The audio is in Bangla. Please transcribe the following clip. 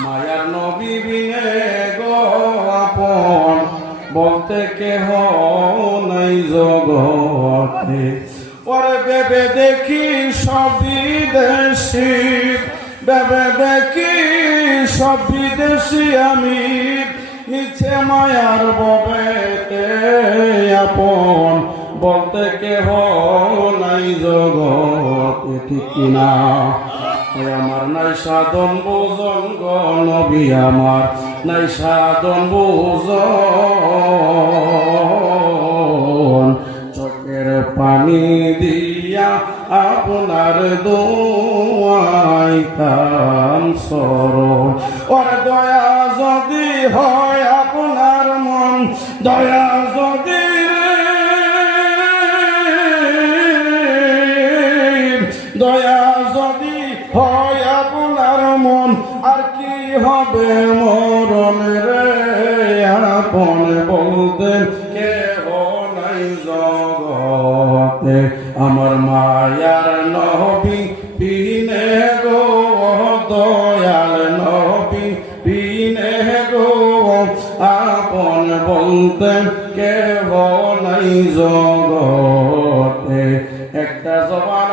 মায়ার নবী বিনে গো আপন বলতে কেহ নাই জগতে। ওরে ভেবে দেখি সব বিদেশি, ভেবে দেখি সব বিদেশি আমি, নিচে মায়ার ববেতে আপন বলতে কেহ নাই জগতে। ঠিক কিনা? আমার নাই সাধন ভোজন গো নবী, আমার নাই সাধন ভোজন। চোখের পানি দিয়া আপনার দোয়াইতাম সরণ। ওর দয়া যদি হয় আপনার মন, দয়া যদি দয়া যদি হয় আপনার মন, আর কি হবে মরণ রে আপন বলতে কেহ নাই জগতে। আমার মায়ার নবী বিনে গো দয়াল নবী বিনে গো আপন বলতে কেহ নাই জগতে। একটা জবান